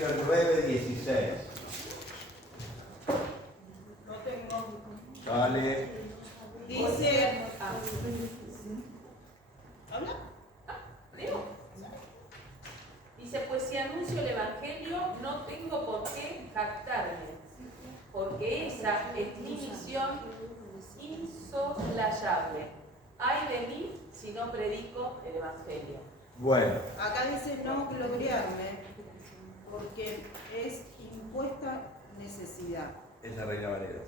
Corintios 9, 16. No tengo. Dale. Dice. ¿Habla? Leo. Dice, pues si anuncio el Evangelio, no tengo por qué jactarme, porque esa es mi misión insoslayable. Ay de mí si no predico el Evangelio. Bueno, Acá dice no gloriarme, porque es impuesta necesidad. esa Reina Valera.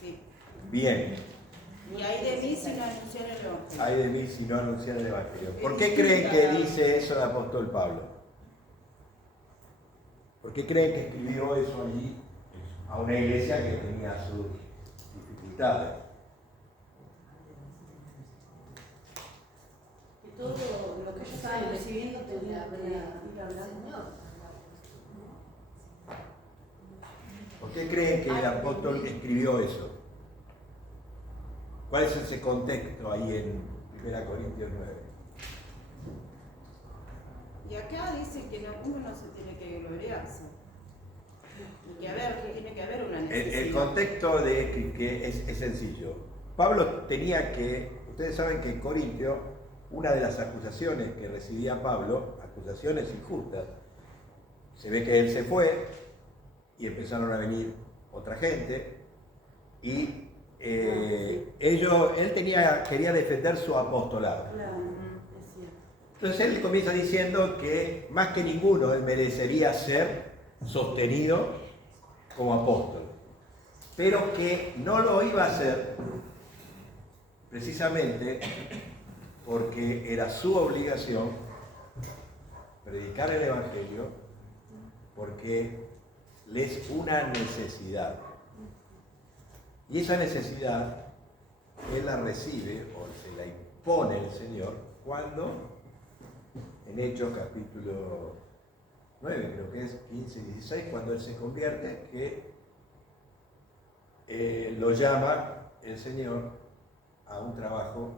Sí. Bien. Y hay de mí sin anunciar el Evangelio. Ay de mí si no anunciar el Evangelio. ¿Por qué creen que dice eso el apóstol Pablo? ¿Por qué creen que escribió eso allí a una iglesia que tenía sus dificultades? Que todo lo que ellos estaban recibiendo tenía que ir al Señor. ¿Por qué creen que el apóstol escribió eso? ¿Cuál es ese contexto ahí en 1 Corintios 9? Y acá dice que uno no se tiene que gloriarse. Y que tiene que haber una necesidad. El contexto que es sencillo. Pablo tenía que, ustedes saben que en Corintio, una de las acusaciones que recibía Pablo, acusaciones injustas, se ve que él se fue y empezaron a venir otra gente y él quería defender su apostolado. Claro, es cierto. Entonces él comienza diciendo que más que ninguno él merecería ser sostenido como apóstol, pero que no lo iba a hacer precisamente porque era su obligación predicar el Evangelio, porque le es una necesidad. Y esa necesidad él la recibe o se la impone el Señor cuando, en Hechos capítulo 9, creo que es 15 y 16, cuando él se convierte, que lo llama el Señor a un trabajo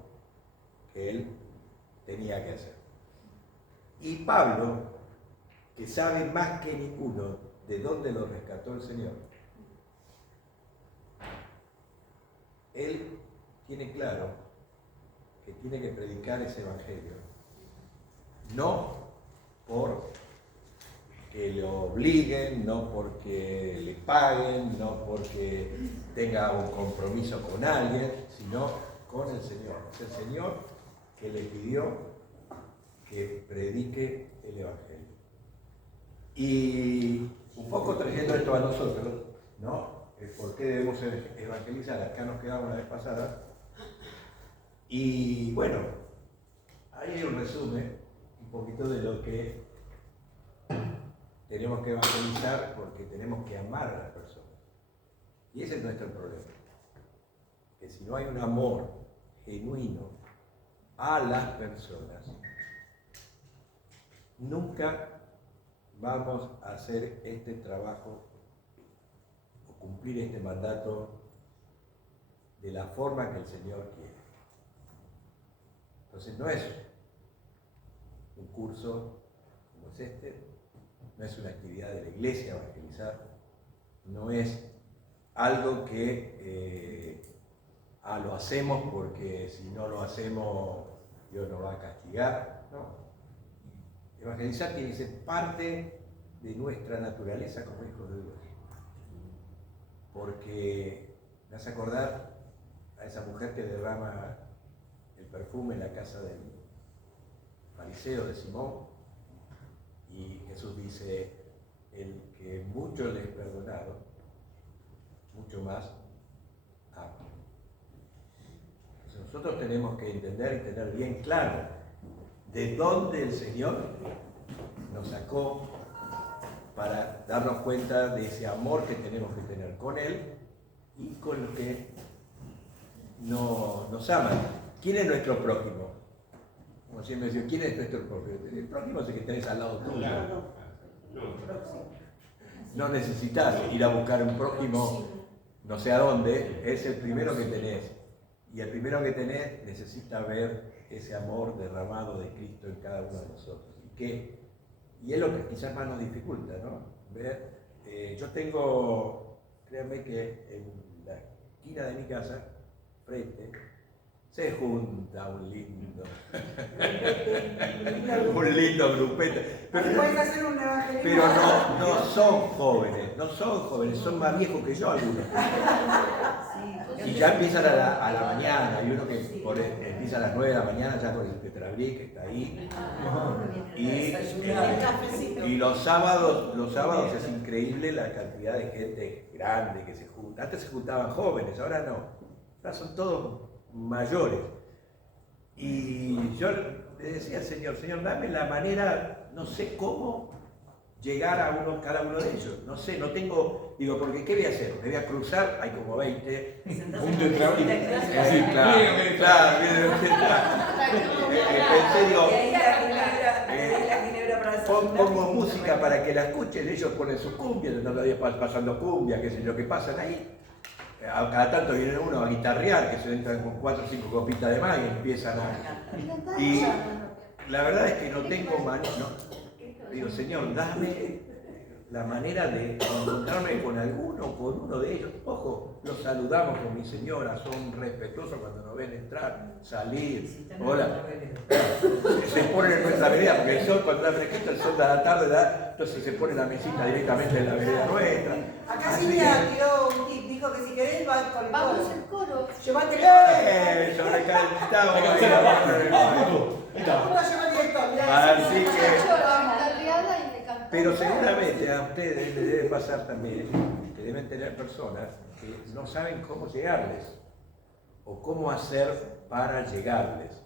que él tenía que hacer. Y Pablo, que sabe más que ninguno de dónde lo rescató el Señor, él tiene claro que tiene que predicar ese evangelio, no porque lo obliguen, no porque le paguen, no porque tenga un compromiso con alguien, sino con el Señor. Es el Señor que le pidió que predique el evangelio. Y un poco trayendo esto a nosotros, ¿no? ¿Por qué debemos evangelizar? Acá nos quedamos la vez pasada. Y bueno, ahí hay un resumen, un poquito de lo que tenemos que evangelizar, porque tenemos que amar a las personas. Y ese es nuestro problema. Que si no hay un amor genuino a las personas, nunca vamos a hacer este trabajo o cumplir este mandato de la forma que el Señor quiere. Entonces no es un curso como es este, no es una actividad de la iglesia evangelizar, no es algo que lo hacemos porque si no lo hacemos Dios nos va a castigar, no. Evangelizar tiene que ser parte de nuestra naturaleza como hijos de Dios. Porque me hace acordar a esa mujer que derrama el perfume en la casa del fariseo de Simón, y Jesús dice, el que mucho le es perdonado, mucho más ama. Entonces nosotros tenemos que entender y tener bien claro de dónde el Señor nos sacó para darnos cuenta de ese amor que tenemos que tener con Él y con los que nos aman. ¿Quién es nuestro prójimo? Como siempre decía, ¿quién es nuestro prójimo? El prójimo es el que tenés al lado tuyo. No necesitas ir a buscar un prójimo no sé a dónde, es el primero que tenés. Y el primero que tenés necesita ver ese amor derramado de Cristo en cada uno de nosotros. Y es lo que quizás más nos dificulta, ¿no? Ver, yo tengo, créanme que en la esquina de mi casa, frente, se junta un lindo grupete. Puedes hacer un evangelismo. Pero no son jóvenes, son más viejos que yo algunos. Y ya empiezan a la mañana, hay uno que empieza a las 9 de la mañana ya con el tetrabric que está ahí. Y los sábados es increíble la cantidad de gente grande que se junta. Antes se juntaban jóvenes, ahora no. Ahora son todos mayores. Y yo le decía al Señor, dame la manera, no sé cómo llegar a cada uno de ellos. No sé, no tengo, digo, porque ¿qué voy a hacer? Me voy a cruzar, hay como 20. Un tetrabric. Sí, claro. Pensé, digo, pongo música para que la escuchen, ellos ponen sus cumbias, no todavía pasando cumbia, qué sé yo, que pasan ahí. A cada tanto viene uno a guitarrear, que se entran con 4 o 5 copitas de más y empiezan a... Y la verdad es que no tengo mano, no. Digo, Señor, dame la manera de encontrarme con uno de ellos. Ojo, los saludamos con mi señora, son respetuosos cuando nos ven entrar, salir, hola. Se ponen en nuestra vereda, porque el sol cuando da fresquito, el sol de la tarde da, entonces se pone la mesita directamente en la vereda nuestra. Acá Silvia tiró un tip, dijo que si querés va con el coro. Vamos al coro. Llévate el Sobrecalentado. Así que... Pero seguramente a ustedes les debe pasar también que deben tener personas que no saben cómo llegarles o cómo hacer para llegarles.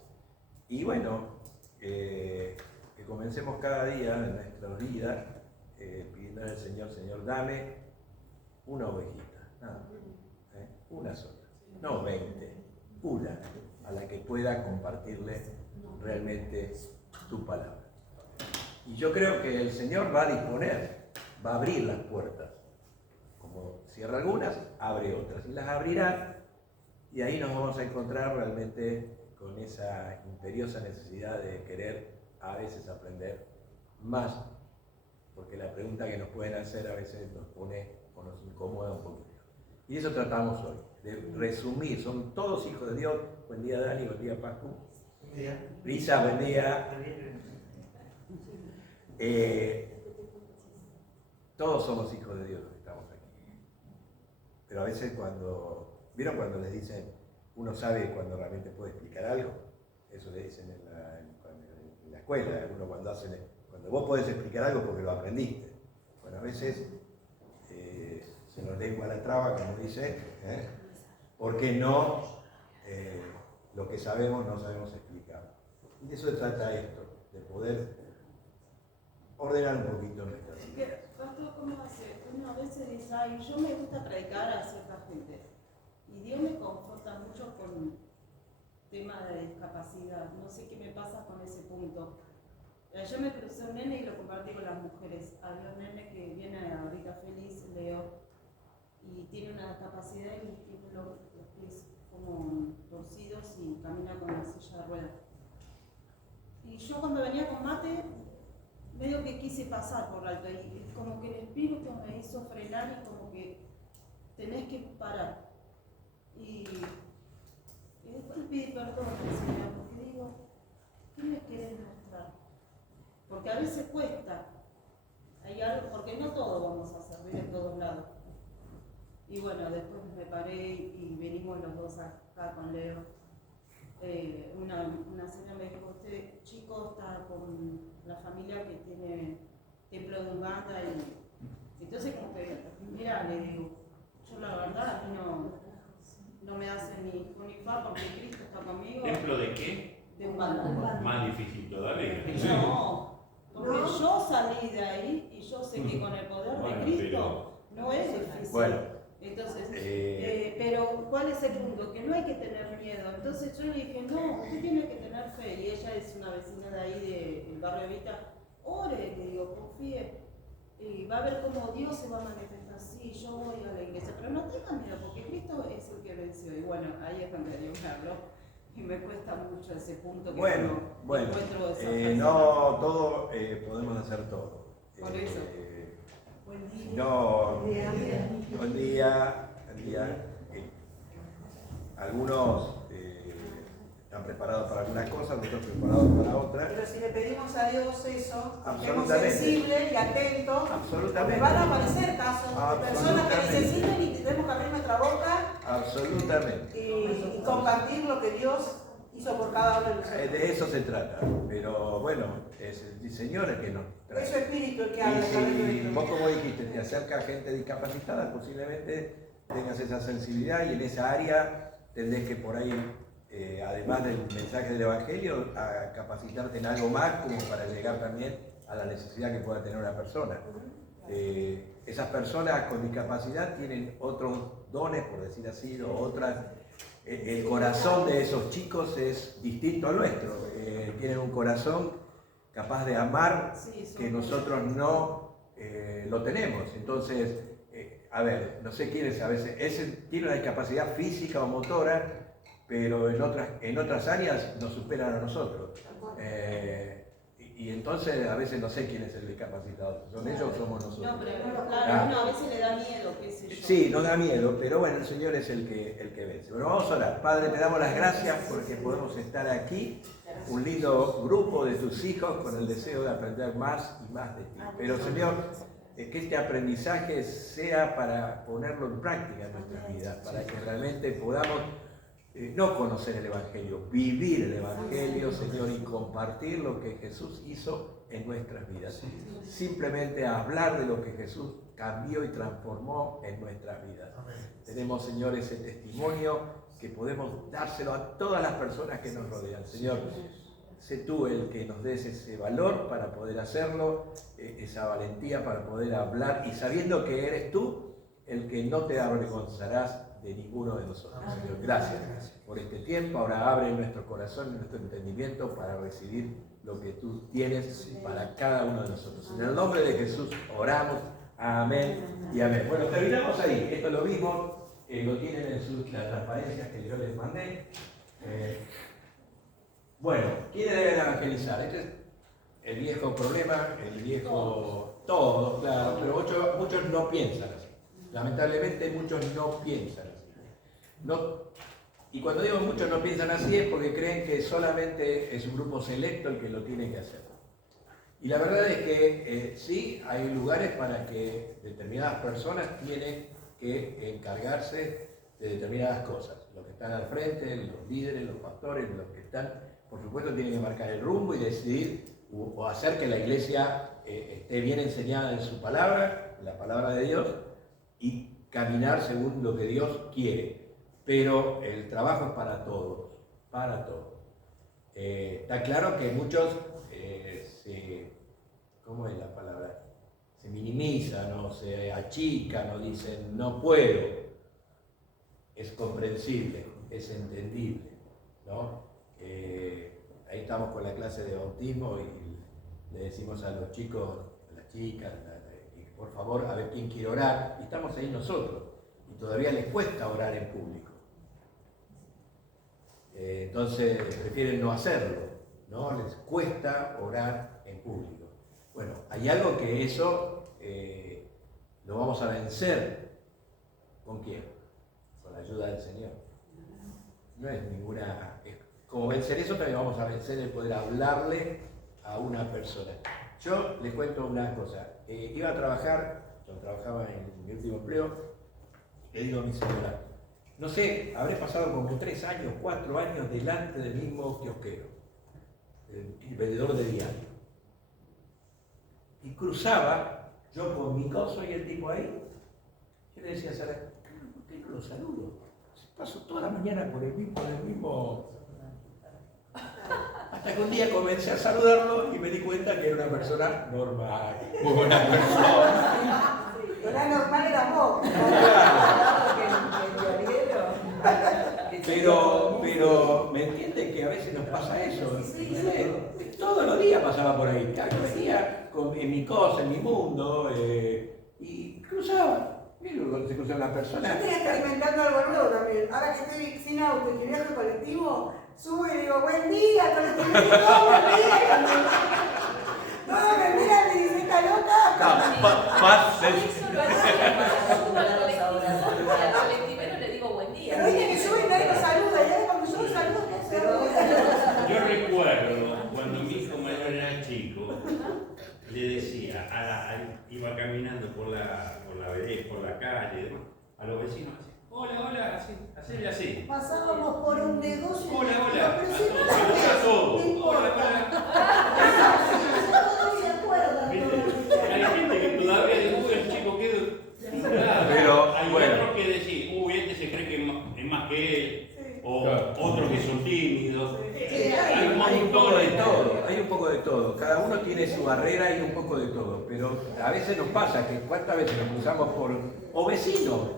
Y bueno, que comencemos cada día en nuestra vida pidiendo al Señor, dame una ovejita, nada más, una sola, no 20, una a la que pueda compartirle realmente tu palabra. Y yo creo que el Señor va a disponer, va a abrir las puertas. Como cierra algunas, abre otras. Y las abrirá, y ahí nos vamos a encontrar realmente con esa imperiosa necesidad de querer a veces aprender más. Porque la pregunta que nos pueden hacer a veces nos pone o nos incomoda un poquito. Y eso tratamos hoy, de resumir. Son todos hijos de Dios. Buen día, Dani, buen día, Paco. Buen día. Risa, buen día. Todos somos hijos de Dios los que estamos aquí. Pero a veces ¿vieron cuando les dicen, uno sabe cuando realmente puede explicar algo? Eso le dicen en la escuela, uno cuando vos podés explicar algo porque lo aprendiste. Bueno, a veces se nos lengua la traba, como dice, porque no, lo que sabemos no sabemos explicar. Y de eso se trata esto, de poder ordenar un poquito nuestra vida. Pastor, ¿cómo hace? Uno a veces dice, ay, yo me gusta predicar a cierta gente. Y Dios me conforta mucho con tema de discapacidad. No sé qué me pasa con ese punto. Yo me crucé un nene y lo compartí con las mujeres. Había un nene que viene ahorita feliz, Leo, y tiene una discapacidad y tiene los pies como torcidos y camina con la silla de ruedas. Y yo cuando venía con mate, medio que quise pasar por alto y como que el espíritu me hizo frenar y como que tenés que parar. Y después le pedí perdón al Señor porque digo, ¿qué me querés mostrar? Porque a veces cuesta, hay algo, porque no todos vamos a servir en todos lados. Y bueno, después me paré y venimos los dos acá con Leo. Una señora me dijo, usted chico está con la familia que tiene templo de Umbanda y entonces como que, mira, le digo, yo la verdad a mí no me hace ni fu ni fa porque Cristo está conmigo. ¿Templo de qué? De Umbanda. Más difícil todavía. No, porque yo salí de ahí y yo sé que con el poder de Cristo no es difícil. Bueno. Entonces, pero ¿cuál es el punto? Que no hay que tener miedo. Entonces yo le dije, no, usted tiene que tener fe. Y ella es una vecina de ahí del barrio Evita. Ore, le digo, confíe. Y va a ver cómo Dios se va a manifestar. Sí, yo voy a la iglesia. Pero no tengan miedo, porque Cristo es el que venció. Y bueno, ahí es donde Dios me habló. y me cuesta mucho ese punto que Bueno, no encuentro esa facilidad. no todo podemos hacer todo. Por eso. Buen día. No, Buen día. buen día. Algunos están preparados para algunas cosas, otros preparados para otras. Pero si le pedimos a Dios eso, que estemos Absolutamente. sensibles y atentos, me Absolutamente. van a aparecer casos de personas que Absolutamente. necesiten y tenemos que abrir nuestra boca Absolutamente. y compartir lo que Dios hizo por cada uno de nosotros. De eso se trata. Pero bueno, es el Señor el que nos trae. Es su espíritu el que Y habla a través de si nosotros. vos, como dijiste, te acerca a gente discapacitada, posiblemente tengas esa sensibilidad y en esa área tendrás que por ahí, además del mensaje del Evangelio, a capacitarte en algo más como para llegar también a la necesidad que pueda tener una persona. Esas personas con discapacidad tienen otros dones, por decir así, o otras. El corazón de esos chicos es distinto al nuestro. Tienen un corazón capaz de amar que nosotros no lo tenemos. Entonces, a ver, no sé quién es a veces, ese tiene una discapacidad física o motora, pero en otras áreas nos superan a nosotros. Y entonces a veces no sé quién es el discapacitado, son ellos o somos nosotros. No, pero claro, uno a veces le da miedo, qué sé yo. Sí, nos da miedo, pero bueno, el Señor es el que vence. Bueno, vamos a orar. Padre, te damos las gracias porque podemos estar aquí, un lindo grupo de tus hijos con el deseo de aprender más y más de ti. Pero Señor, que este aprendizaje sea para ponerlo en práctica en nuestras vidas, para que realmente podamos no conocer el Evangelio, vivir el Evangelio, Señor, y compartir lo que Jesús hizo en nuestras vidas. Simplemente hablar de lo que Jesús cambió y transformó en nuestras vidas. Tenemos, Señor, ese testimonio que podemos dárselo a todas las personas que nos rodean. Señor, sé tú el que nos des ese valor para poder hacerlo, esa valentía para poder hablar y sabiendo que eres tú el que no te avergonzarás de ninguno de nosotros. Señor, gracias por este tiempo. Ahora abre nuestro corazón y nuestro entendimiento para recibir lo que tú tienes para cada uno de nosotros. En el nombre de Jesús oramos. Amén y amén. Bueno, terminamos ahí. Esto lo vimos, lo tienen en las transparencias que yo les mandé. Bueno, ¿quiénes deben evangelizar? Este es el viejo problema, el viejo todo, claro, pero muchos no piensan así. Lamentablemente muchos no piensan así. Y cuando digo muchos no piensan así es porque creen que solamente es un grupo selecto el que lo tiene que hacer. Y la verdad es que sí, hay lugares para que determinadas personas tienen que encargarse de determinadas cosas. Los que están al frente, los líderes, los pastores, los que están, por supuesto, tienen que marcar el rumbo y decidir o hacer que la iglesia esté bien enseñada en su palabra, en la palabra de Dios, y caminar según lo que Dios quiere. Pero el trabajo es para todos, para todos. Está claro que muchos ¿cómo es la palabra? Se minimizan, o se achican, o dicen no puedo. Es comprensible, es entendible, ¿no? Ahí estamos con la clase de bautismo y le decimos a los chicos, a las chicas, por favor, a ver quién quiere orar. Y estamos ahí nosotros. Y todavía les cuesta orar en público. Entonces prefieren no hacerlo, ¿no? Les cuesta orar en público. Bueno, hay algo que eso lo vamos a vencer. ¿Con quién? Con la ayuda del Señor. No es ninguna... Como vencer eso, también vamos a vencer el poder hablarle a una persona. Yo les cuento una cosa. Iba a trabajar, yo trabajaba en mi último empleo, le digo a mi señora, no sé, habré pasado como 3 años, 4 años delante del mismo kiosquero, el vendedor de diario. Y cruzaba, yo con mi coso y el tipo ahí, yo le decía a Sara, ¿por qué no lo saludo? Paso toda la mañana por el mismo... Hasta que un día comencé a saludarlo y me di cuenta que era una persona normal, muy buena persona. Era normal, era vos. Pero me entienden que a veces nos pasa eso. Todos los días pasaba por ahí. Cada venía en mi cosa, en mi mundo, y cruzaba. Mira cuando se cruza una persona. Yo estoy experimentando algo nuevo también. Ahora que estoy sin auto y que viajo colectivo, subo y digo, buen día, con el teléfono, buen día. Todos me miran y dicen, ¿está loca? Por eso lo hacía cuando subo al colectivero le digo buen día. Pero viste que sube y nadie lo saluda, y ahora cuando yo lo saludo, ¿qué hace? Yo recuerdo cuando mi hijo mayor era chico, le decía, iba caminando por la vereda, por la calle, y demás, a los vecinos, así, hola, así, hacerle así. Pasábamos por un negocio. Hola, Pero si no la saluda a ves, todos. no importa. Todos se acuerdan. Hay gente que todavía después el chico queda. Pero, Hay bueno. otros que decir, este se cree que es más que él, o Claro. otros que son tímidos. Hay un poco de todo, hay un poco de todo. Cada uno tiene su barrera y un poco de todo. Pero a veces nos pasa que cuántas veces nos cruzamos o vecinos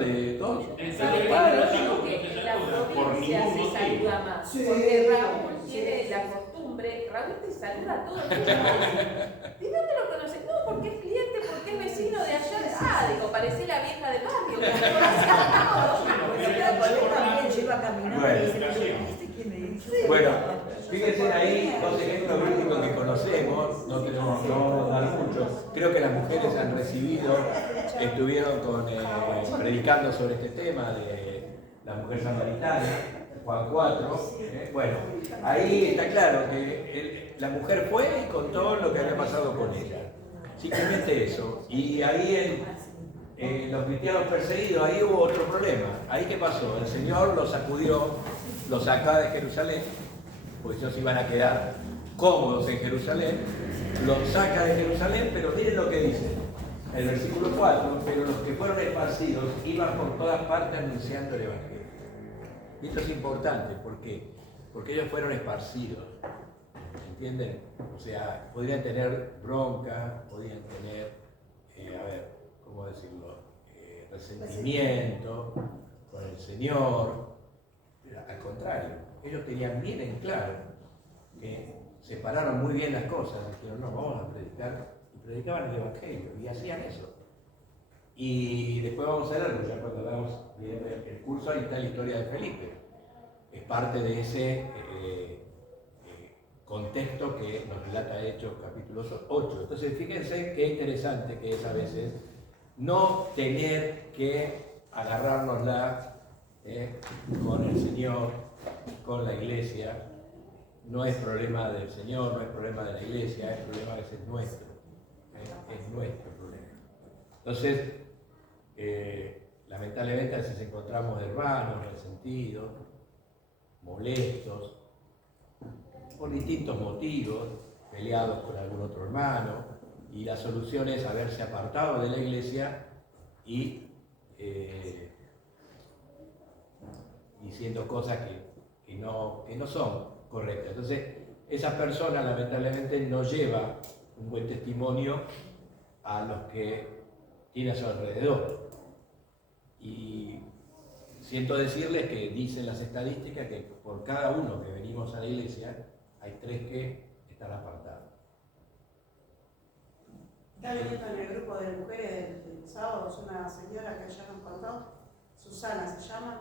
de todos. ¿Sabes qué? Yo digo que en la provincia se saluda más. Sí. Porque Raúl tiene la costumbre, Raúl te saluda a todo el mundo. ¿De dónde lo conoces? No, porque es cliente, porque es vecino de allá. Digo, parecía la vieja del barrio, que lo conocía a todos. Yo también, yo iba caminando Bueno. y dice, ¿este quién me dice? Bueno, fíjense ahí dos ejemplos bíblicos que conocemos, no tenemos que dar mucho. Creo que las mujeres han recibido, estuvieron predicando sobre este tema de la mujer samaritana, Juan 4. Bueno, ahí está claro que la mujer fue y contó lo que había pasado con ella. Simplemente eso. Y ahí los cristianos perseguidos, ahí hubo otro problema. Ahí qué pasó, el Señor los sacudió, los sacó de Jerusalén, pues ellos iban a quedar cómodos en Jerusalén, los saca de Jerusalén, pero miren lo que dice, el versículo 4, pero los que fueron esparcidos iban por todas partes anunciando el Evangelio. Y esto es importante, ¿por qué? Porque ellos fueron esparcidos, ¿entienden? O sea, podrían tener bronca, podrían tener, ¿cómo decirlo? Resentimiento con el Señor, pero al contrario, ellos tenían bien en claro que separaron muy bien las cosas, dijeron, no, vamos a predicar, y predicaban el Evangelio, y hacían eso. Y después vamos a verlo, ya cuando hagamos el curso, ahí está la historia de Felipe, es parte de ese contexto que nos relata Hechos capítulo 8. Entonces fíjense qué interesante que es a veces no tener que agarrárnosla con el Señor, con la iglesia. No es problema del Señor, no es problema de la iglesia, es problema que es nuestro. Es nuestro problema. Entonces, lamentablemente a veces encontramos hermanos resentidos, molestos, por distintos motivos, peleados con algún otro hermano, y la solución es haberse apartado de la iglesia y diciendo cosas que no son correctas. Entonces, esa persona lamentablemente no lleva un buen testimonio a los que tiene a su alrededor. Y siento decirles que dicen las estadísticas que por cada uno que venimos a la iglesia, hay 3 que están apartados. Está leyendo en el grupo de mujeres del sábado, es una señora que ya nos contó, Susana se llama,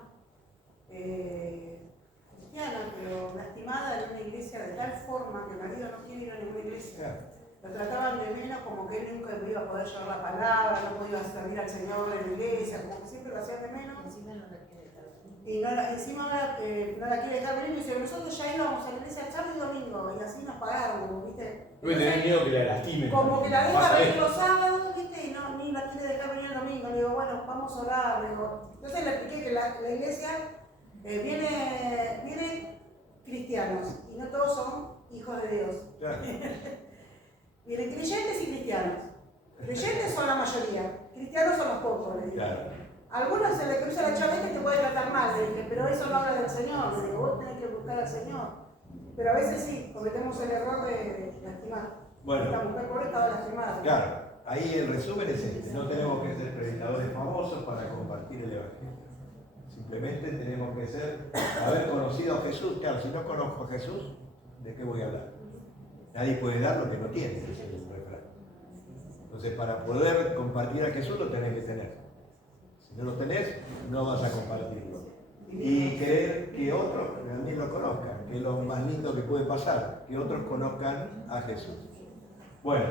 cristiana, pero lastimada en una iglesia de tal forma que el marido no quiere ir a ninguna iglesia. Lo trataban de menos, como que él nunca iba a poder llevar la palabra, no podía servir al Señor en la iglesia, como que siempre lo hacían de menos. Y encima no la quiere dejar venir y dice, nosotros ya íbamos a la iglesia sábado y domingo, y así nos pagaron, ¿viste? No me tenés miedo que la lastimen. Como que la deja Pasa venir esto. los sábados, ¿viste? Y no, ni la quiere dejar venir el domingo. Le digo, bueno, vamos a orar. Le digo. Entonces le expliqué que la iglesia viene cristianos, y no todos son hijos de Dios. Claro. Vienen creyentes y cristianos. Creyentes son la mayoría, cristianos son los pocos, le digo. Claro. A algunos se le cruza la chaveta y te puede tratar mal, le dije, pero eso no habla del Señor. Le digo, vos tenés que buscar al Señor. Pero a veces sí, cometemos el error de lastimar. Bueno. Esta mujer pobre estaba lastimada. Claro, ahí el resumen es este, no tenemos que ser predicadores famosos para compartir el Evangelio. Simplemente tenemos que haber conocido a Jesús. Claro, si no conozco a Jesús, ¿de qué voy a hablar? Nadie puede dar lo que no tiene, es el refrán. Entonces, para poder compartir a Jesús lo tenés que tener. Si no lo tenés, no vas a compartirlo. y querer que otros también lo conozcan, que es lo más lindo que puede pasar, que otros conozcan a Jesús. Bueno,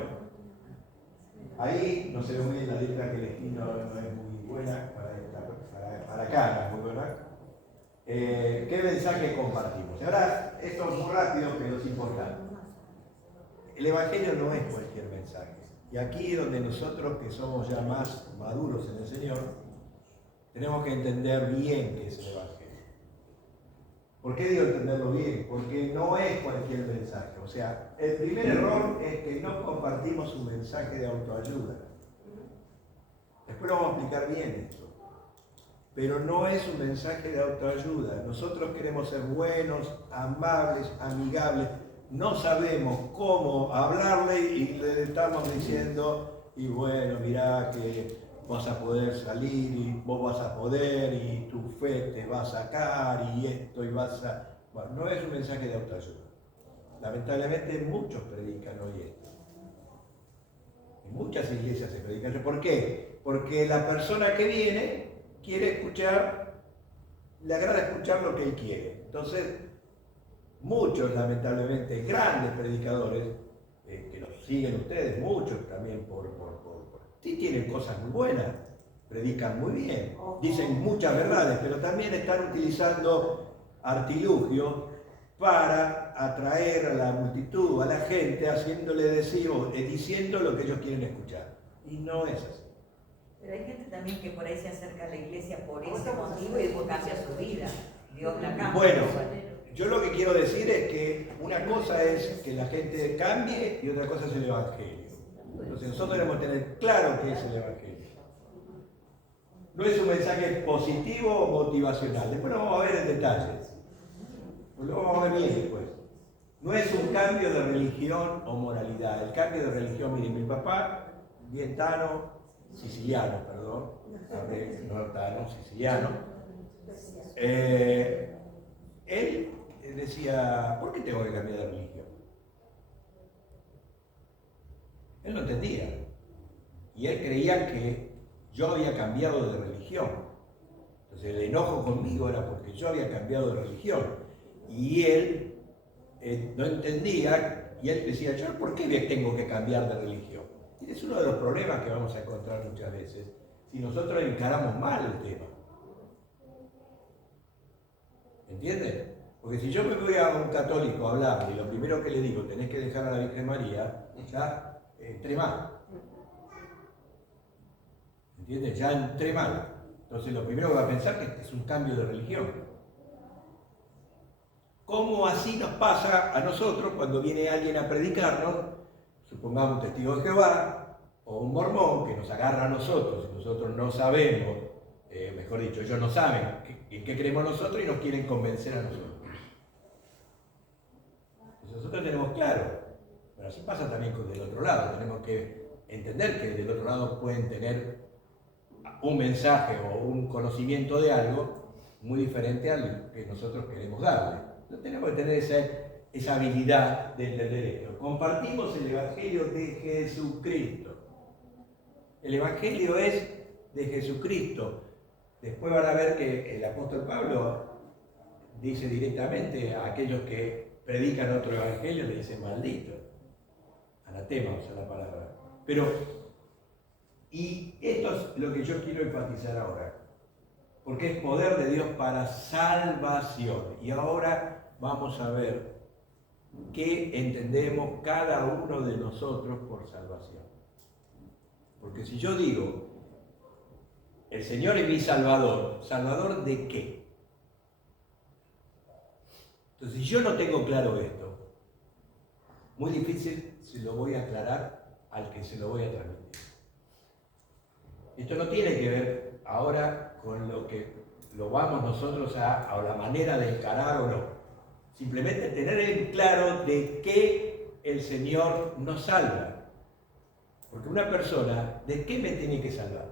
ahí no se ve muy bien la letra que elegí, no es muy buena para acá, no es muy buena. ¿Qué mensaje compartimos? Ahora, esto es muy rápido, pero es importante. El Evangelio no es cualquier mensaje. Y aquí es donde nosotros, que somos ya más maduros en el Señor, tenemos que entender bien qué es el Evangelio. ¿Por qué digo entenderlo bien? Porque no es cualquier mensaje. O sea, el primer error es que no compartimos un mensaje de autoayuda. Después lo vamos a explicar bien esto. Pero no es un mensaje de autoayuda. Nosotros queremos ser buenos, amables, amigables. No sabemos cómo hablarle y le estamos diciendo, y bueno, mirá que vas a poder salir y vos vas a poder y tu fe te va a sacar y esto y vas a... Bueno, no es un mensaje de autoayuda. Lamentablemente muchos predican hoy esto. En muchas iglesias se predica esto. ¿Por qué? Porque la persona que viene quiere escuchar, le agrada escuchar lo que él quiere. Entonces, muchos, lamentablemente, grandes predicadores, que los siguen ustedes, muchos también sí tienen cosas muy buenas, predican muy bien, dicen muchas verdades, pero también están utilizando artilugios para atraer a la multitud, a la gente, haciéndole decir o diciendo lo que ellos quieren escuchar. Y no es así. Pero hay gente también que por ahí se acerca a la iglesia por ese motivo y después cambia su vida. Dios la cambia. Bueno, yo lo que quiero decir es que una cosa es que la gente cambie y otra cosa es el Evangelio. Entonces nosotros debemos tener claro qué es el Evangelio. No es un mensaje positivo o motivacional. Después lo vamos a ver en detalles. Lo vamos a ver bien después. No es un cambio de religión o moralidad. El cambio de religión, miren, mi papá, bien siciliano, él decía, ¿por qué tengo que cambiar de religión? Él no entendía. Y él creía que yo había cambiado de religión. Entonces el enojo conmigo era porque yo había cambiado de religión. Y él no entendía, y él decía, yo, ¿por qué tengo que cambiar de religión? Y es uno de los problemas que vamos a encontrar muchas veces si nosotros encaramos mal el tema. ¿Entienden? Porque si yo me voy a un católico a hablar y lo primero que le digo, tenés que dejar a la Virgen María, ya entré mal. ¿Entiendes? Ya entré mal. Entonces lo primero que va a pensar es que es un cambio de religión. ¿Cómo así nos pasa a nosotros cuando viene alguien a predicarnos? Supongamos un testigo de Jehová o un mormón que nos agarra a nosotros y nosotros no sabemos, mejor dicho, ellos no saben en qué creemos nosotros y nos quieren convencer a nosotros. Entonces nosotros tenemos claro, pero así pasa también con del otro lado, tenemos que entender que del otro lado pueden tener un mensaje o un conocimiento de algo muy diferente al que nosotros queremos darle. No tenemos que tener esa habilidad de entender esto. Compartimos el Evangelio de Jesucristo. El Evangelio es de Jesucristo. Después van a ver que el apóstol Pablo dice directamente a aquellos que predican otro Evangelio, le dice maldito. Anatema usa la palabra. Pero, y esto es lo que yo quiero enfatizar ahora. Porque es poder de Dios para salvación. Y ahora vamos a ver qué entendemos cada uno de nosotros por salvación. Porque si yo digo, el Señor es mi Salvador, ¿Salvador de qué? Entonces, si yo no tengo claro esto, muy difícil se lo voy a aclarar al que se lo voy a transmitir. Esto no tiene que ver ahora con lo que lo vamos nosotros a la manera de encarar o no. Simplemente tener en claro de qué el Señor nos salva. Porque una persona, ¿de qué me tiene que salvar?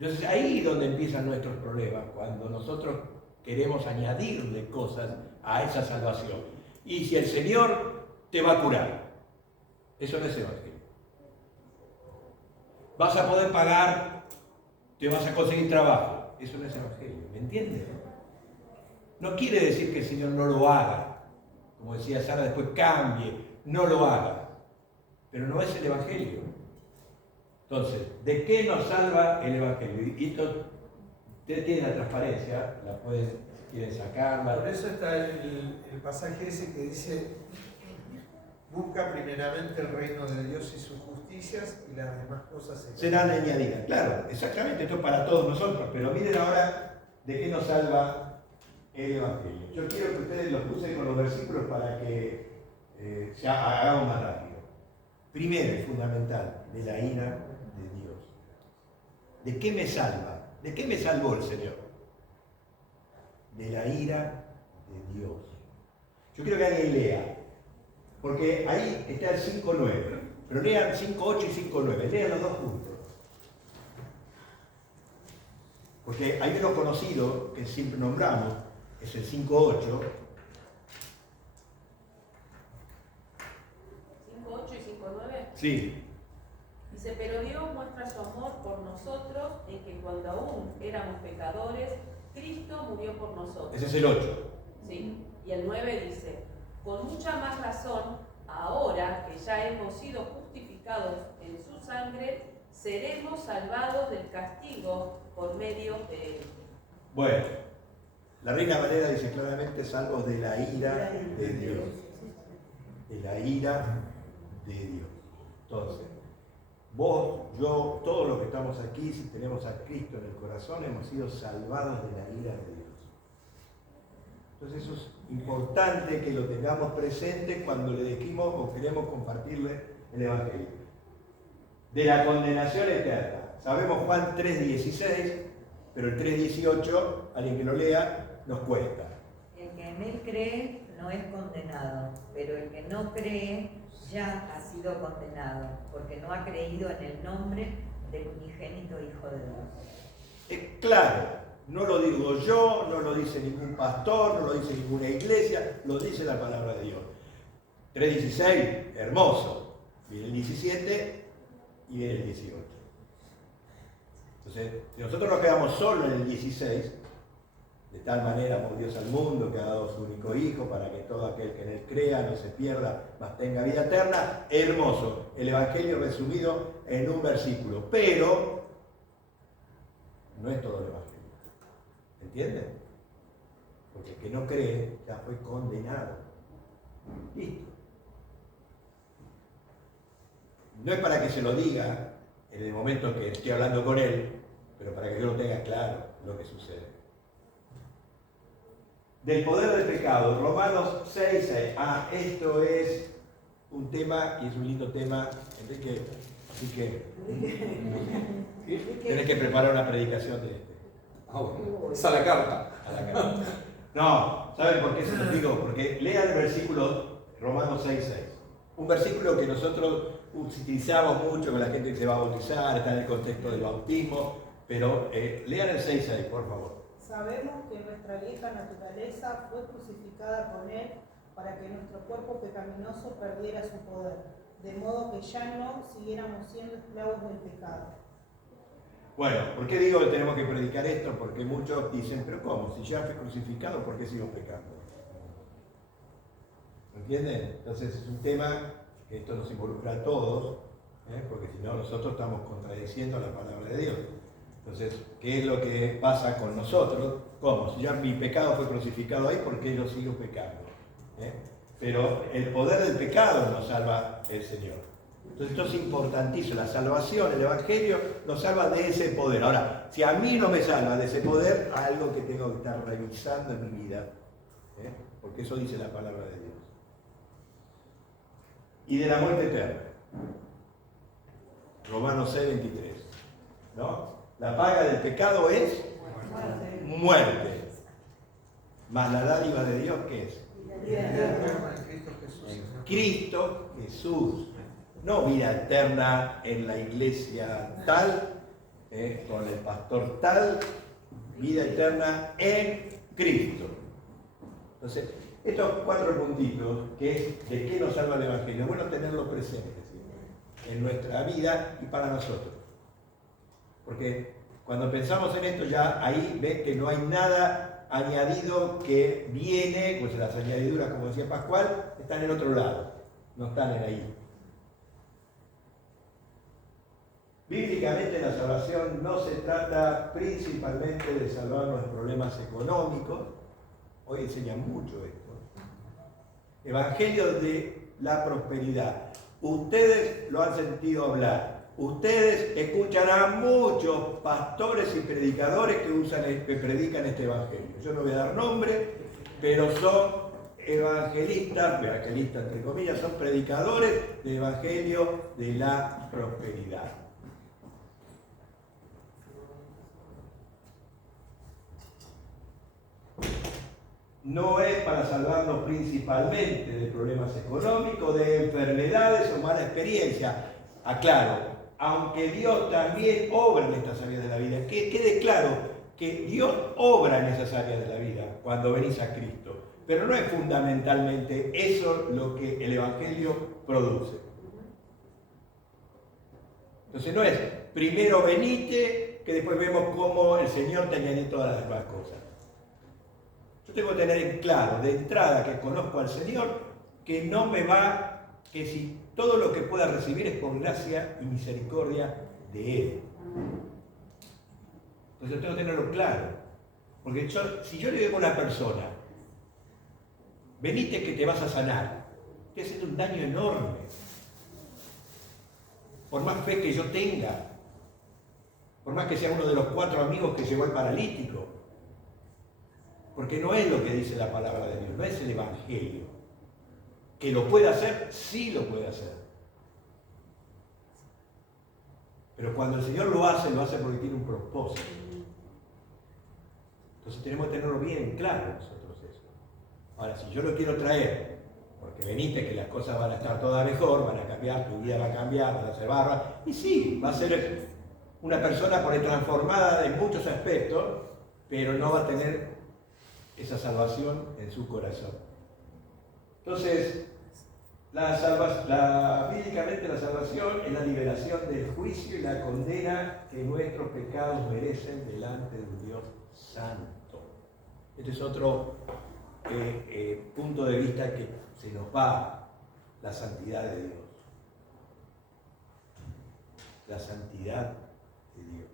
Entonces ahí es donde empiezan nuestros problemas, cuando nosotros queremos añadirle cosas a esa salvación. Y si el Señor te va a curar, eso no es evangelio. Vas a poder pagar, te vas a conseguir trabajo. eso no es evangelio, ¿me entiende? No quiere decir que el Señor no lo haga, como decía Sara, después cambie, no lo haga, pero no es el evangelio. Entonces, ¿de qué nos salva el evangelio? Y esto, ustedes tienen la transparencia, la pueden, si quieren sacarla. Por eso está el pasaje ese que dice: busca primeramente el reino de Dios y sus justicias, y las demás cosas serán añadidas. Claro, exactamente, esto es para todos nosotros, pero miren ahora de qué nos salva el evangelio. Yo quiero que ustedes los puse con los versículos para que hagamos más rápido. Primero y fundamental, de la ira de Dios. ¿De qué me salva? ¿De qué me salvó el Señor? De la ira de Dios. Yo quiero que alguien lea, porque ahí está el 5.9, pero lean 5.8 y 5.9, lean los dos juntos. Porque hay uno conocido que siempre nombramos, es el 5.8. 5.8 y 5.9. Sí. Dice, pero Dios muestra su amor por nosotros en que cuando aún éramos pecadores, Cristo murió por nosotros. Ese es el 8. Sí. Y el 9 dice, con mucha más razón, ahora que ya hemos sido justificados en su sangre, seremos salvados del castigo por medio de él. Bueno, la Reina Valera dice claramente, salvos de la ira de Dios. De la ira de Dios. Entonces, vos, yo, todos los que estamos aquí, si tenemos a Cristo en el corazón, hemos sido salvados de la ira de Dios. Entonces eso es importante que lo tengamos presente cuando le decimos o queremos compartirle el Evangelio. De la condenación eterna. Sabemos Juan 3.16, pero el 3.18, alguien que lo lea, nos cuesta. El que en él cree no es condenado, pero el que no cree ya ha sido condenado, porque no ha creído en el nombre del unigénito Hijo de Dios. Claro, no lo digo yo, no lo dice ningún pastor, no lo dice ninguna iglesia, lo dice la palabra de Dios. 3.16, hermoso. Viene el 17 y viene el 18. Entonces, si nosotros nos quedamos solo en el 16, de tal manera amó Dios al mundo que ha dado su único Hijo para que todo aquel que en él crea no se pierda, mas tenga vida eterna. Hermoso, el Evangelio resumido en un versículo, pero no es todo el Evangelio. ¿Entienden? Porque el que no cree ya fue condenado. Listo. No es para que se lo diga en el momento que estoy hablando con él, pero para que yo lo tenga claro lo que sucede. Del poder del pecado, Romanos 6:6. Esto es un tema, y es un lindo tema, Enrique, así que ¿sí? Tenés que preparar una predicación de este. Bueno. Es a la carta. A la carta. No, ¿saben por qué se los digo? Porque lean el versículo Romanos 6:6. Un versículo que nosotros utilizamos mucho con la gente que se va a bautizar, está en el contexto del bautismo, pero lean el 6:6, por favor. Sabemos que nuestra vieja naturaleza fue crucificada con él para que nuestro cuerpo pecaminoso perdiera su poder, de modo que ya no siguiéramos siendo esclavos del pecado. Bueno, ¿por qué digo que tenemos que predicar esto? Porque muchos dicen, pero ¿cómo? Si ya fue crucificado, ¿por qué sigo pecando? ¿Entienden? Entonces es un tema que esto nos involucra a todos, porque si no nosotros estamos contradiciendo la palabra de Dios. Entonces, ¿qué es lo que pasa con nosotros? ¿Cómo? Si ya mi pecado fue crucificado ahí, ¿por qué yo sigo pecando? Pero el poder del pecado nos salva el Señor. Entonces esto es importantísimo, la salvación, el Evangelio nos salva de ese poder. Ahora, si a mí no me salva de ese poder, algo que tengo que estar revisando en mi vida, porque eso dice la palabra de Dios. Y de la muerte eterna. Romanos 6:23. ¿No? La paga del pecado es muerte. Mas la dádiva de Dios, ¿qué es? En Cristo Jesús. No vida eterna en la iglesia tal, con el pastor tal, vida eterna en Cristo. Entonces, estos 4 puntitos, que es de qué nos salva el Evangelio, es bueno tenerlo presente, ¿sí? En nuestra vida y para nosotros. Porque Cuando pensamos en esto, ya ahí ven que no hay nada añadido que viene, pues las añadiduras, como decía Pascual, están en otro lado, no están en ahí. Bíblicamente la salvación no se trata principalmente de salvar los problemas económicos. Hoy enseñan mucho esto. Evangelio de la prosperidad. Ustedes lo han sentido hablar. Ustedes escuchan a muchos pastores y predicadores que predican este evangelio. Yo no voy a dar nombre, pero son evangelistas entre comillas, son predicadores del evangelio de la prosperidad. No es para salvarnos principalmente de problemas económicos, de enfermedades o mala experiencia. Aclaro, aunque Dios también obra en estas áreas de la vida, que quede claro que Dios obra en esas áreas de la vida cuando venís a Cristo, pero no es fundamentalmente eso lo que el Evangelio produce. Entonces no es primero venite, que después vemos cómo el Señor te añade todas las demás cosas. Yo tengo que tener en claro, de entrada, que conozco al Señor, que no me va, que si todo lo que pueda recibir es por gracia y misericordia de Él. Entonces tengo que tenerlo claro. Porque si yo le digo a una persona, venite que te vas a sanar, te hace un daño enorme. Por más fe que yo tenga, por más que sea uno de los 4 amigos que llevó al paralítico. Porque no es lo que dice la palabra de Dios, no es el Evangelio. Que lo puede hacer, sí lo puede hacer. Pero cuando el Señor lo hace porque tiene un propósito. Entonces tenemos que tenerlo bien claro nosotros eso. Ahora, si yo lo quiero traer, porque venite que las cosas van a estar todas mejor, van a cambiar, tu vida va a cambiar, vas a ser barba, y sí, va a ser una persona por ahí transformada en muchos aspectos, pero no va a tener esa salvación en su corazón. Entonces, bíblicamente la salvación es la liberación del juicio y la condena que nuestros pecados merecen delante de un Dios santo. Este es otro punto de vista que se nos va, la santidad de Dios. La santidad de Dios.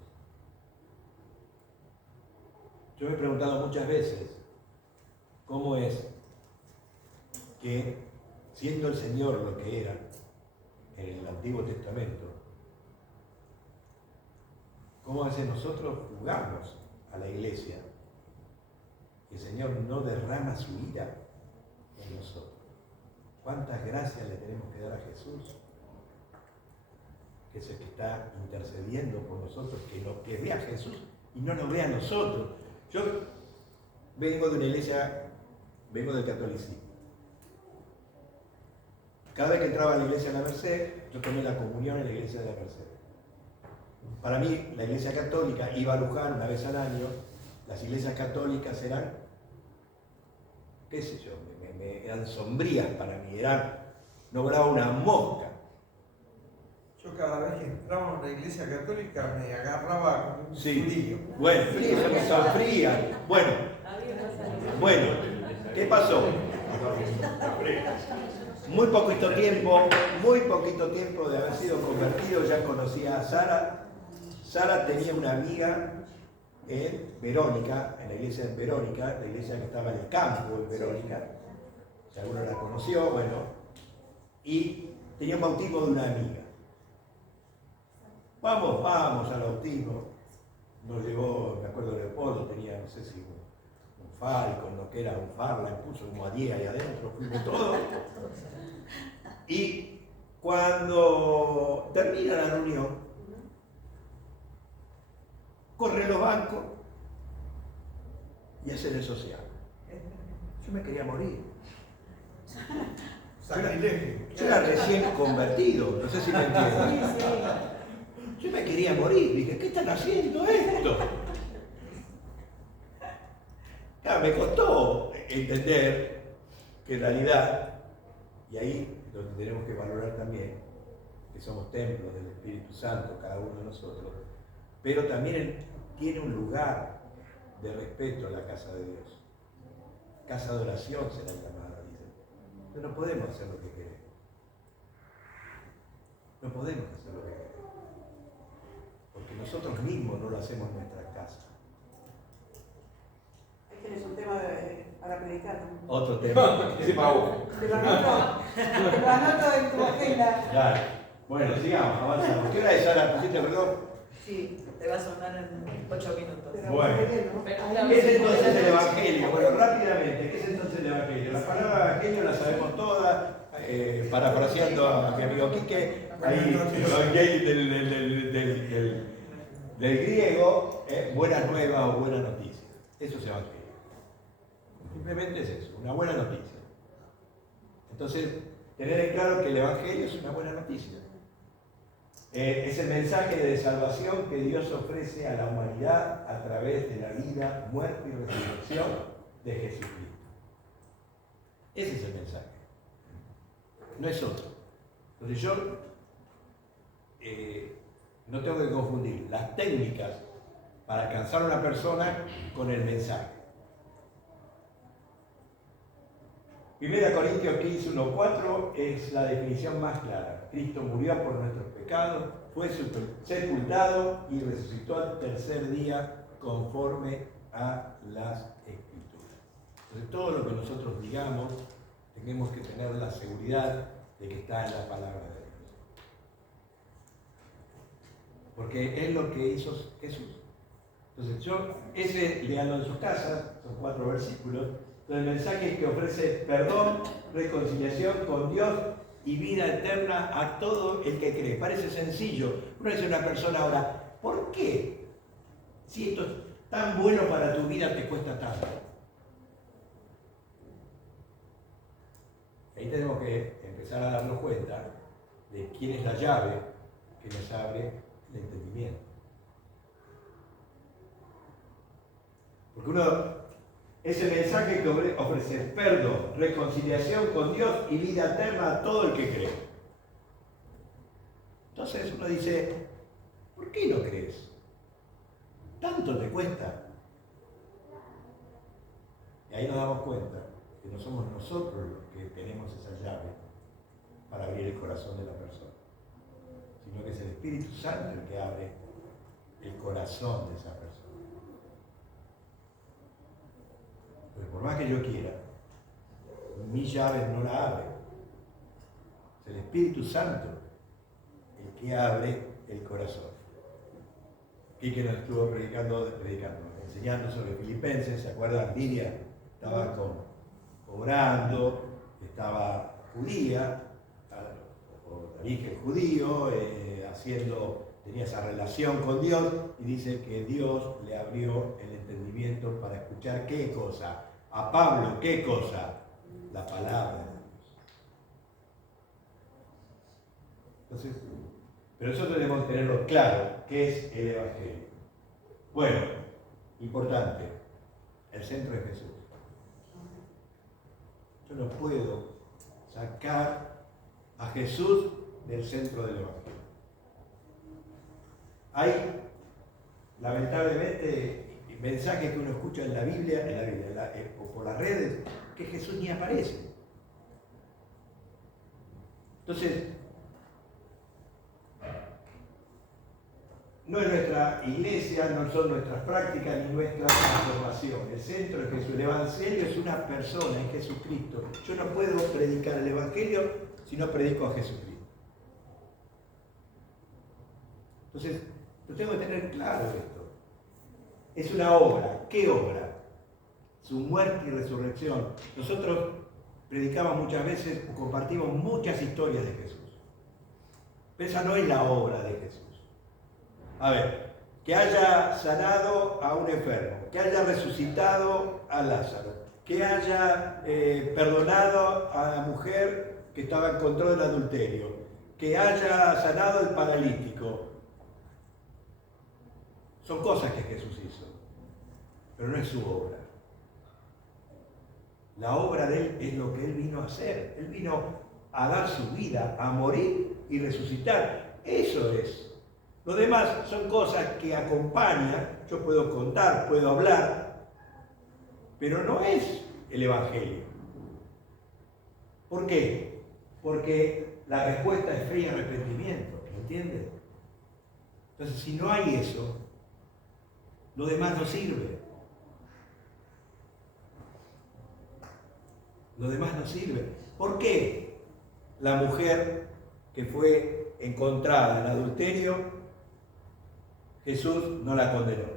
Yo me he preguntado muchas veces, ¿cómo es que, siendo el Señor lo que era en el Antiguo Testamento, cómo hace nosotros jugamos a la iglesia? El Señor no derrama su ira en nosotros. ¿Cuántas gracias le tenemos que dar a Jesús? Que es el que está intercediendo por nosotros, que vea a Jesús y no nos vea a nosotros. Yo vengo de una iglesia, vengo del catolicismo. Cada vez que entraba a la iglesia de la Merced, yo tomé la comunión en la iglesia de la Merced. Para mí, la iglesia católica iba a Luján una vez al año. Las iglesias católicas eran, qué sé yo, eran sombrías para mí, no volaba una mosca. Yo cada vez que entraba a una iglesia católica me agarraba como un frío. Bueno, frío, que son frías. Bueno, ¿qué pasó? Muy poquito tiempo de haber sido convertido, ya conocía a Sara. Sara tenía una amiga en Verónica, en la iglesia de Verónica, la iglesia que estaba en el campo en Verónica. Si alguno la conoció, bueno. Y tenía un bautismo de una amiga. Vamos al bautismo. Nos llevó, me acuerdo, Leopoldo, tenía, no sé si un Falcon, no que era un Farland, puso como a 10 ahí adentro, fuimos todos. Y cuando termina la reunión, corre los bancos y hace el social. Yo me quería morir. Yo era recién convertido, no sé si me entienden. Yo me quería morir, dije, ¿qué están haciendo esto? Claro, me costó entender que en realidad, y ahí lo que tenemos que valorar también, que somos templos del Espíritu Santo, cada uno de nosotros, pero también tiene un lugar de respeto en la casa de Dios. Casa de oración será llamada, dice. Pero no podemos hacer lo que queremos. No podemos hacer lo que queremos. Porque nosotros mismos no lo hacemos en nuestra casa. Ahí tenés un tema para predicar. Otro tema. Ese para vos. Te lo anoto en tu agenda. Claro. Bueno, sigamos, avanzamos. ¿Qué hora es, Sara? ¿Pusiste el reloj? Sí, te va a sonar en 8 minutos. Bueno. ¿Qué es entonces el Evangelio? Bueno, rápidamente, ¿qué es entonces el Evangelio? La palabra Evangelio la sabemos todas, parafraseando a mi amigo Quique, ahí el Evangelio del griego, buenas nuevas o buena noticia. Eso es Evangelio. Simplemente es eso, una buena noticia. Entonces, tener en claro que el Evangelio es una buena noticia. Es el mensaje de salvación que Dios ofrece a la humanidad a través de la vida, muerte y resurrección de Jesucristo. Ese es el mensaje. No es otro. Entonces yo no tengo que confundir las técnicas para alcanzar a una persona con el mensaje. 1 Corintios 15, 1:4 es la definición más clara. Cristo murió por nuestros pecados, fue sepultado y resucitó al tercer día conforme a las Escrituras. Entonces todo lo que nosotros digamos, tenemos que tener la seguridad de que está en la palabra de Dios. Porque es lo que hizo Jesús. Entonces ese leanlo en sus casas, son 4 versículos. Entonces el mensaje es que ofrece perdón, reconciliación con Dios y vida eterna a todo el que cree. Parece sencillo. Uno dice a una persona ahora, ¿por qué? Si esto es tan bueno para tu vida te cuesta tanto. Ahí tenemos que empezar a darnos cuenta de quién es la llave que nos abre el entendimiento. Porque ese mensaje que ofrece perdón, reconciliación con Dios y vida eterna a todo el que cree. Entonces uno dice, ¿por qué no crees? ¿Tanto te cuesta? Y ahí nos damos cuenta que no somos nosotros los que tenemos esa llave para abrir el corazón de la persona, sino que es el Espíritu Santo el que abre el corazón de esa persona. Pero por más que yo quiera, mi llave no la abre. Es el Espíritu Santo el que abre el corazón. Y que nos estuvo predicando, enseñando sobre Filipenses, ¿se acuerdan? Lidia estaba orando, estaba judía, o origen judío, tenía esa relación con Dios, y dice que Dios le abrió el entendimiento para escuchar ¿qué cosa? A Pablo, ¿qué cosa? La palabra de Dios. Entonces, pero nosotros debemos tenerlo claro, ¿qué es el Evangelio? Bueno, importante, el centro es Jesús. Yo no puedo sacar a Jesús del centro del Evangelio. Hay, lamentablemente, mensajes que uno escucha en la Biblia o por las redes, que Jesús ni aparece. Entonces, no es nuestra iglesia, no son nuestras prácticas ni nuestra transformación. El centro es Jesús. El Evangelio es una persona, es Jesucristo. Yo no puedo predicar el Evangelio si no predico a Jesucristo. Entonces, yo tengo que tener claro esto. Es una obra. ¿Qué obra? Su muerte y resurrección. Nosotros predicamos muchas veces o compartimos muchas historias de Jesús. Pero esa no es la obra de Jesús. A ver, que haya sanado a un enfermo, que haya resucitado a Lázaro, que haya perdonado a la mujer que estaba en control del adulterio, que haya sanado al paralítico. Son cosas que Jesús hizo, pero no es su obra. La obra de Él es lo que Él vino a hacer. Él vino a dar su vida, a morir y resucitar. Eso es Lo demás son cosas que acompañan, yo puedo contar, puedo hablar, pero no es el Evangelio. ¿Por qué? Porque la respuesta es fría arrepentimiento, ¿me entiendes? Entonces, si no hay eso, lo demás no sirve. Lo demás no sirve. ¿Por qué la mujer que fue encontrada en adulterio, Jesús no la condenó?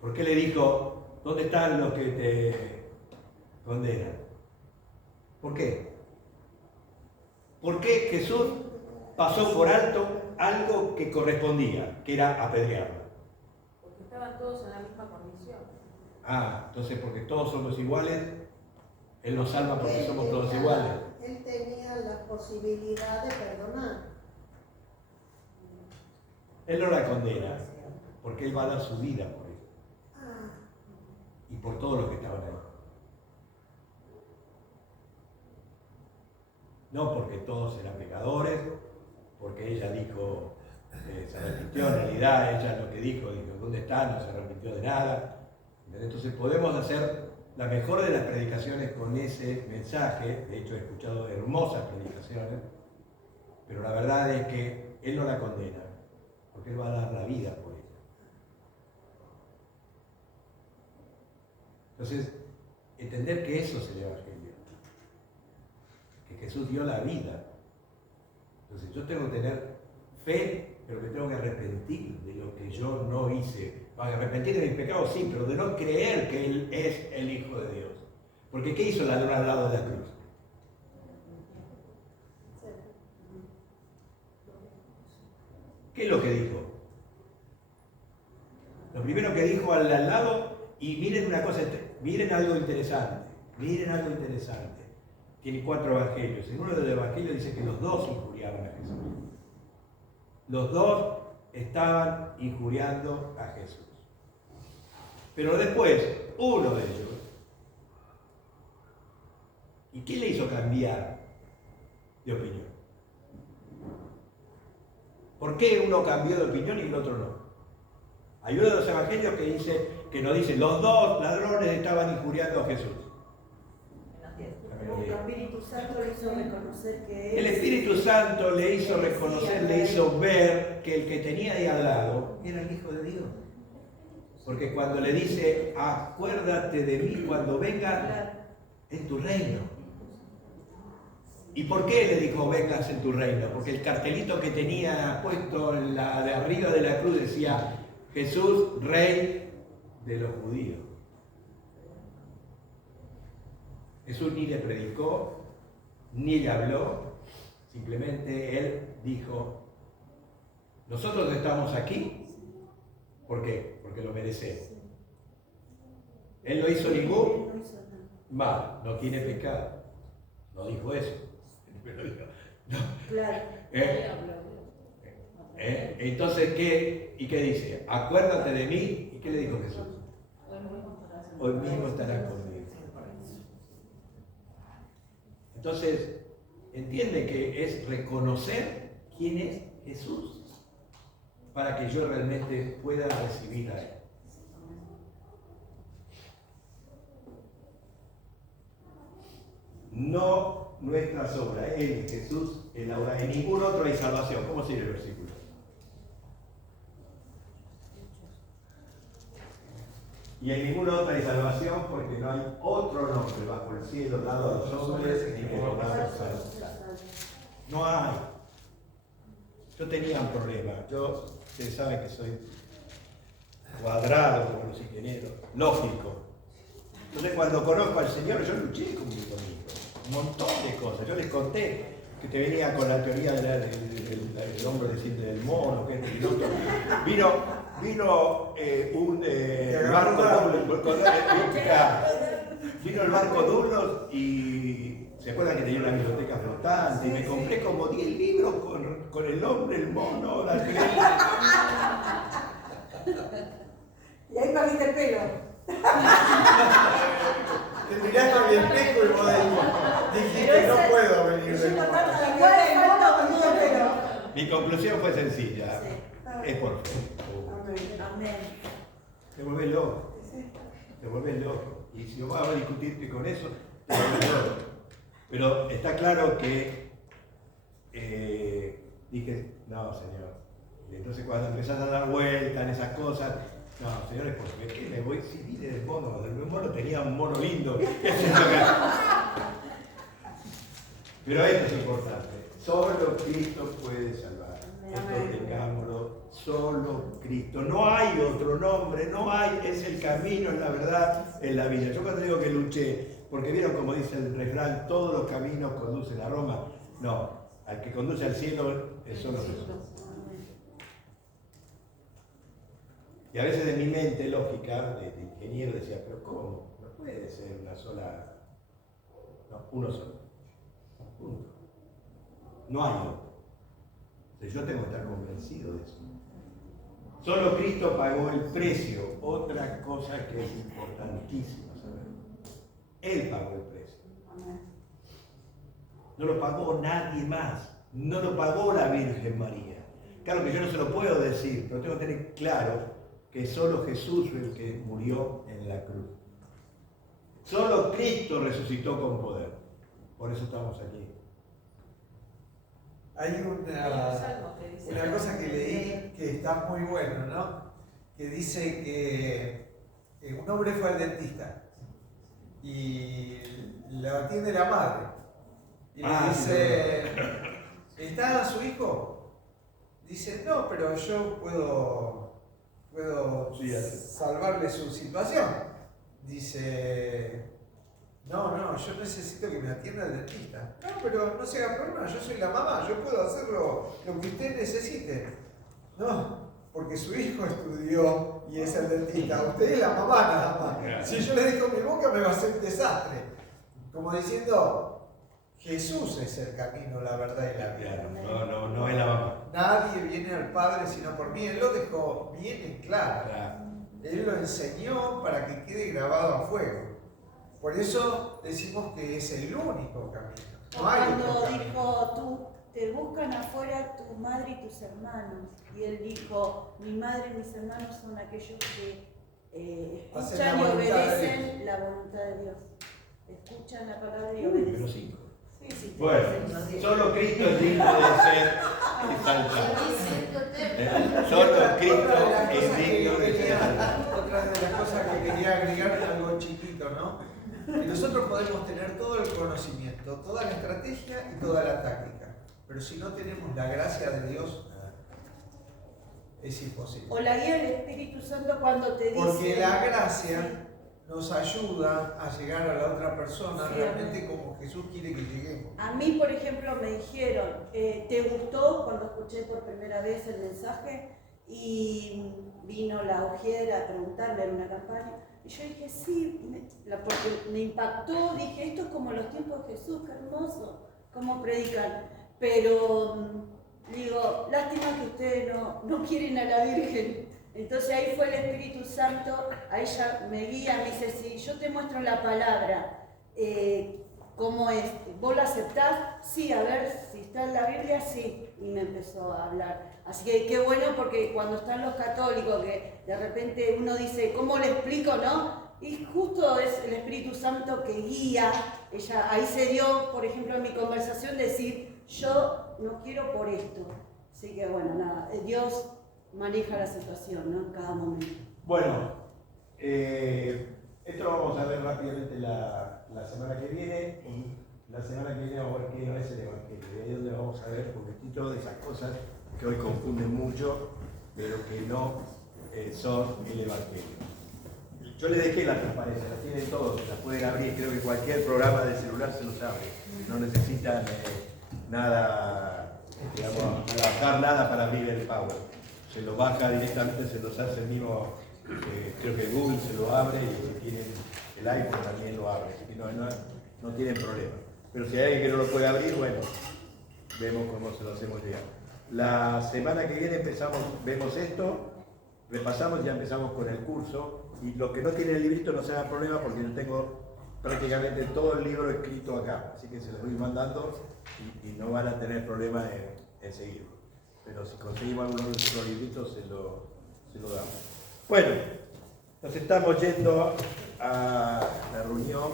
¿Por qué le dijo, ¿dónde están los que te condenan? ¿Por qué? ¿Por qué Jesús pasó por alto algo que correspondía, que era apedrearla? Porque estaban todos en la misma condición. Ah, entonces porque todos somos iguales, Él nos salva porque somos todos iguales. Él tenía la posibilidad de perdonar. Él no la condena, porque Él va a dar su vida por eso. Y por todos los que estaban ahí. No porque todos eran pecadores, porque ella dijo, se arrepintió, en realidad ella lo que dijo, ¿dónde está? No se arrepintió de nada. Entonces podemos hacer la mejor de las predicaciones con ese mensaje. De hecho he escuchado hermosas predicaciones, pero la verdad es que Él no la condena, porque Él va a dar la vida por ella. Entonces, entender que eso es el Evangelio, que Jesús dio la vida. Entonces yo tengo que tener fe, pero me tengo que arrepentir de lo que yo no hice. Arrepentir de mis pecados, sí, pero de no creer que Él es el Hijo de Dios. Porque ¿qué hizo el ladrón al lado de la cruz? ¿Qué es lo que dijo? Lo primero que dijo al lado, y miren una cosa, miren algo interesante, Tiene 4 evangelios. En uno de los evangelios dice que los dos injuriaron a Jesús. Los dos estaban injuriando a Jesús. Pero después, uno de ellos, ¿y qué le hizo cambiar de opinión? ¿Por qué uno cambió de opinión y el otro no? Hay uno de los evangelios que nos dice, los dos ladrones estaban injuriando a Jesús. El Espíritu Santo le hizo reconocer que El Espíritu Santo le hizo reconocer, le hizo ver que el que tenía ahí al lado era el Hijo de Dios. Porque cuando le dice, acuérdate de mí cuando vengas en tu reino. ¿Y por qué le dijo, vengas en tu reino? Porque el cartelito que tenía puesto de arriba de la cruz decía, Jesús, Rey de los judíos. Jesús ni le predicó, ni le habló, simplemente Él dijo, nosotros estamos aquí, ¿por qué? Porque lo merecemos. Él no hizo ningún mal, no tiene pecado, no dijo eso. No. Claro. Entonces, ¿qué dice? Acuérdate de mí, ¿y qué le dijo Jesús? Hoy mismo estarás conmigo. Entonces, entiende que es reconocer quién es Jesús para que yo realmente pueda recibir a Él. No nuestras obras, Él, Jesús, en la obra. En ningún otro hay salvación. ¿Cómo sigue el versículo? Y en ninguna otra hay salvación porque no hay otro nombre bajo el cielo dado a los hombres ni que nos haga salvar. No hay. Yo tenía un problema. Ustedes saben que soy cuadrado como los ingenieros, lógico. Entonces cuando conozco al Señor, yo luché conmigo mismo. Un montón de cosas. Yo les conté que te venía con la teoría del hombre del mono, que y el otro. Vino el barco Douglas y se acuerdan que tenía una biblioteca flotante y me compré como 10 libros con el hombre, el mono, la crema. Y ahí perdiste el pelo. Te miraste en el espejo y vos ahí. Dijiste, no puedo venir de nuevo. Mi conclusión fue sencilla. Sí. Es por fe. Amén. Te vuelves loco. Te vuelves loco. Y si vas a discutirte con eso, te vuelves loco. Pero está claro que dije, no, señor. Y entonces cuando empezás a dar vueltas en esas cosas, no, señores, ¿por qué me voy? Si vine del mono tenía un mono lindo. Pero esto es importante. Solo Cristo puede salvar. Esto tengámoslo. Solo Cristo. No hay otro nombre, no hay, es el camino, es la verdad, es la vida. Yo cuando digo que luché, porque vieron como dice el refrán, todos los caminos conducen a Roma. No, al que conduce al cielo es solo Jesús. Y a veces en mi mente lógica, de ingeniero, decía, pero ¿cómo? No puede ser una sola, no, uno solo. Punto. No hay otro. Entonces yo tengo que estar convencido de eso. Solo Cristo pagó el precio. Otra cosa que es importantísima saber. Él pagó el precio. No lo pagó nadie más. No lo pagó la Virgen María. Claro que yo no se lo puedo decir, pero tengo que tener claro que solo Jesús fue el que murió en la cruz. Solo Cristo resucitó con poder. Por eso estamos aquí. Hay una cosa que leí que está muy bueno, ¿no? Que dice que un hombre fue al dentista y lo atiende la madre. Y le dice, ¿está su hijo? Dice, no, pero yo puedo salvarle su situación. Dice, no, yo necesito que me atienda el dentista. No, pero no se haga problema, yo soy la mamá, yo puedo hacer lo que usted necesite. No, porque su hijo estudió y es el dentista. Usted es la mamá nada más. Si yo le dejo mi boca me va a hacer un desastre. Como diciendo, Jesús es el camino, la verdad y la vida. No es la mamá. Nadie viene al Padre sino por mí. Él lo dejó bien en claro. Él lo enseñó para que quede grabado a fuego. Por eso decimos que es el único camino. No hay otro Cuando camino. dijo, tú te buscan afuera tu madre y tus hermanos. Y él dijo, mi madre y mis hermanos son aquellos que Hacen escuchan y la voluntad de obedecen la voluntad de Dios. Escuchan la palabra y obedecen. Pero 5. Sí, Bueno, solo Cristo es digno de ser exaltado. Solo Cristo es digno de ser exaltado. Otra de las cosas que quería agregar, algo chiquito, ¿no? Que nosotros podemos tener todo el conocimiento, toda la estrategia y toda la táctica, pero si no tenemos la gracia de Dios, es imposible. O la guía del Espíritu Santo cuando te dice... Porque la gracia nos ayuda a llegar a la otra persona realmente como Jesús quiere que lleguemos. A mí, por ejemplo, me dijeron, ¿te gustó cuando escuché por primera vez el mensaje? Y vino la Ojeda a preguntarle en una campaña. Y yo dije, sí, porque me impactó. Dije, esto es como los tiempos de Jesús, qué hermoso, cómo predican. Pero digo, lástima que ustedes no quieren a la Virgen. Entonces ahí fue el Espíritu Santo, a ella me guía, me dice, si yo te muestro la palabra, ¿cómo es? ¿Vos la aceptás? Sí, a ver, si está en la Biblia, sí. Y me empezó a hablar. Así que qué bueno, porque cuando están los católicos, que de repente uno dice, ¿cómo le explico, no? Y justo es el Espíritu Santo que guía. Ella, ahí se dio, por ejemplo, en mi conversación, decir, yo no quiero por esto. Así que bueno, nada, Dios maneja la situación, ¿no? En cada momento. Bueno, esto lo vamos a ver rápidamente la semana que viene, y la semana que viene vamos a ver qué no es el Evangelio. Y ahí es donde vamos a ver un poquitito de esas cosas que hoy confunden mucho, de lo que no son el Evangelio. Yo les dejé la transparencia, la tienen todos, la pueden abrir, creo que cualquier programa de celular se los abre. No necesitan nada, digamos, bajar nada para abrir el Power. Se lo baja directamente, se los hace el mismo, creo que Google se lo abre, y si tienen el iPhone también lo abre, así que no tienen problema. Pero si hay alguien que no lo puede abrir, bueno, vemos cómo se lo hacemos llegar. La semana que viene vemos esto, repasamos y ya empezamos con el curso. Y los que no tienen el librito no se hagan problema, porque yo tengo prácticamente todo el libro escrito acá, así que se los voy mandando y no van a tener problema en seguirlo. Pero si conseguimos algunos de los libritos se lo damos. Bueno, nos estamos yendo a la reunión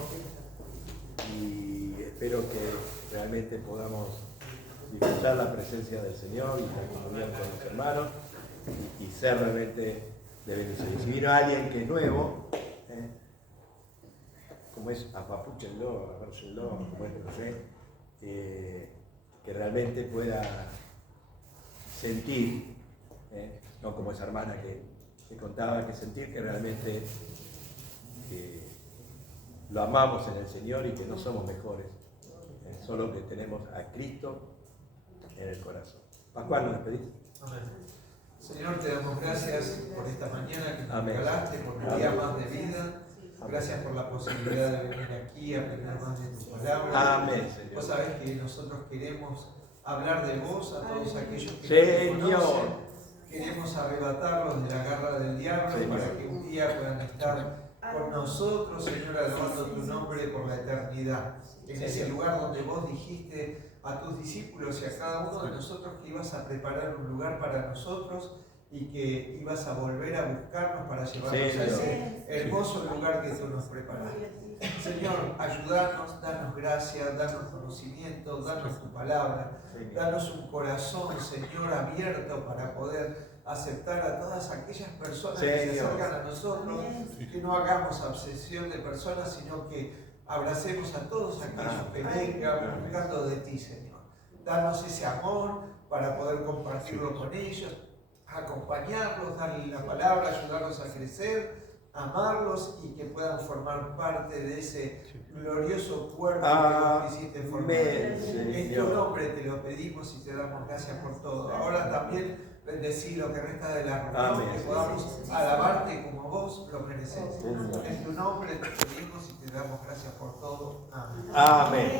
y espero que realmente podamos disfrutar la presencia del Señor y la comunión con los hermanos y ser realmente de bendición. Y si vino alguien que es nuevo, como es apapúchenlo, agárrenlo, como es, no sé, que realmente pueda sentir, no como esa hermana que contaba, que sentir que realmente lo amamos en el Señor y que no somos mejores, solo que tenemos a Cristo en el corazón. Pascual, ¿nos despedís? Amén. Señor, te damos gracias por esta mañana que nos Amén. regalaste, por un día más de vida. Gracias por la posibilidad de venir aquí a aprender más de tu palabra. Amén, Señor. Vos sabés que nosotros queremos hablar de vos a todos aquellos que Señor. no te conocen. Queremos arrebatarlos de la garra del diablo Señor. para que un día puedan estar con nosotros, Señor, alabando tu nombre por la eternidad. En ese lugar donde vos dijiste a tus discípulos y a cada uno de nosotros que ibas a preparar un lugar para nosotros y que ibas a volver a buscarnos para llevarnos a ese hermoso lugar que tú nos preparaste. Señor, ayúdanos, danos gracia, danos conocimiento, danos tu palabra, danos un corazón, Señor, abierto para poder aceptar a todas aquellas personas que se acercan a nosotros, que no hagamos obsesión de personas, sino que abracemos a todos aquellos que vengan buscando de ti, Señor. Danos ese amor para poder compartirlo con ellos, acompañarlos, darles la palabra, ayudarlos a crecer, amarlos y que puedan formar parte de ese glorioso cuerpo que vos hiciste formar. En tu nombre te lo pedimos y te damos gracias por todo. Ahora también bendecir lo que resta de la reunión, que podamos alabarte como vos lo mereces. En tu nombre te pedimos y te damos gracias por todo. Amén. Amén.